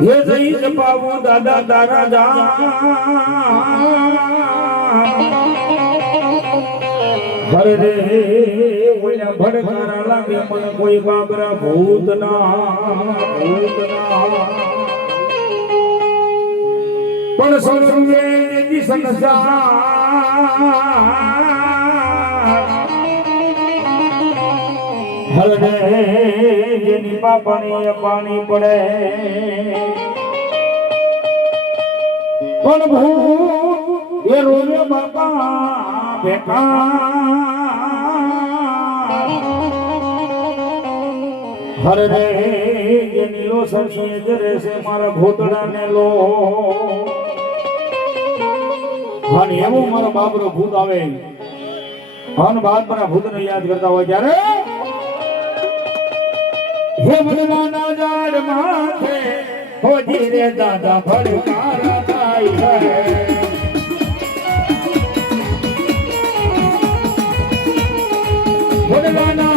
ये जई जपावो दादा तारा जा भर रे ओया भड़कारा लागे मन कोई बाबरा भूत ना पण संसुवे जी संसार हर रे जेनी पापणी पानी पड़े पण भूत ये रोवे बापा बेटा हर रे ये नीलो सरसिए जरे से मारा भूतड़ा ने लो हन एवो मारा बापरो भूत आवे हन बात पर भूत ने याद करता हो जारे हे मनवाना जाड़ माथे हो धीरे दादा भड़कारा ताई है बुडलाना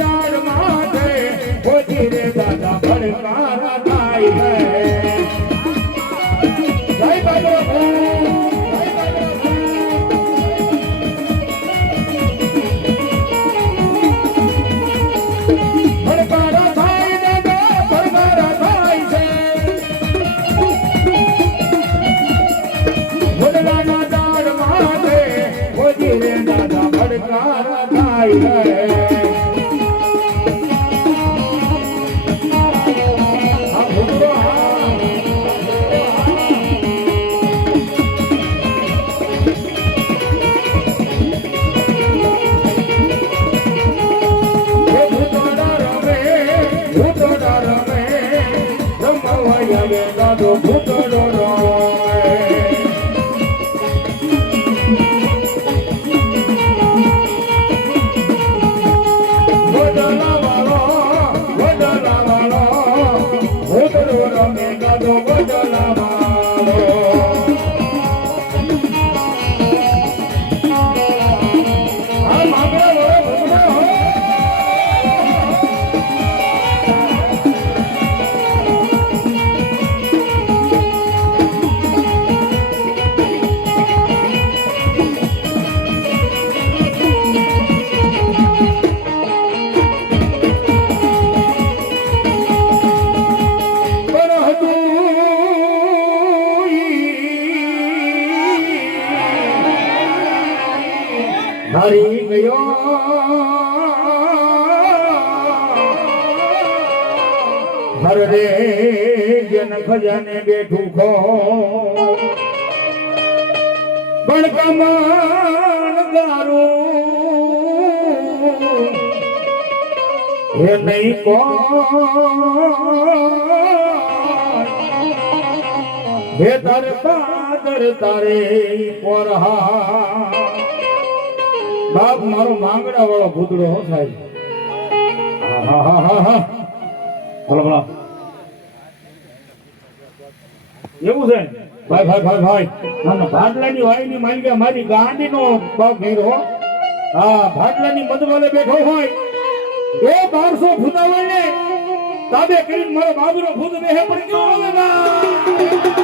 जाड़ माथे हो धीरे दादा भड़कारा ताई है जय बाबा हरी गयो हर रे जन खजाने बैठू खो बड़कमान गारो हे नहीं को हे दर पादर तारे पोरहा बाप मारो मांगड़ा वाला भूतड़ो हो साहेब बोलो बोलो એવું છે ભાઈ ભાઈ ભાઈ ભાઈ મને ભાડલાની વાઈની મારી ગયા મારી ગાંડીનો બાપ ઘેરો હા ભાડલાની મધવાલે બેઠો હોય એ 1200 ભૂતાવળને તાબે કરીને મારો બાબુનો ભૂત બેહે પણ કેવો આવે બા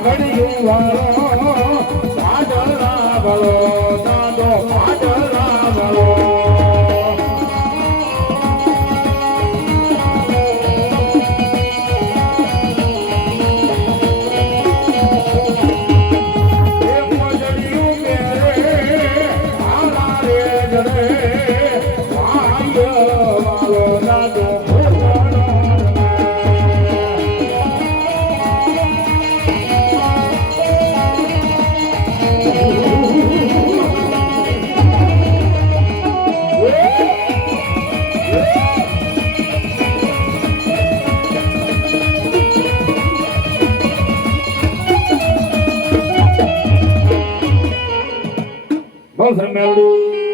ઘડિયું વાળો પાડલા વાળો દાદો પાડલા વાળો બહુ મેળવી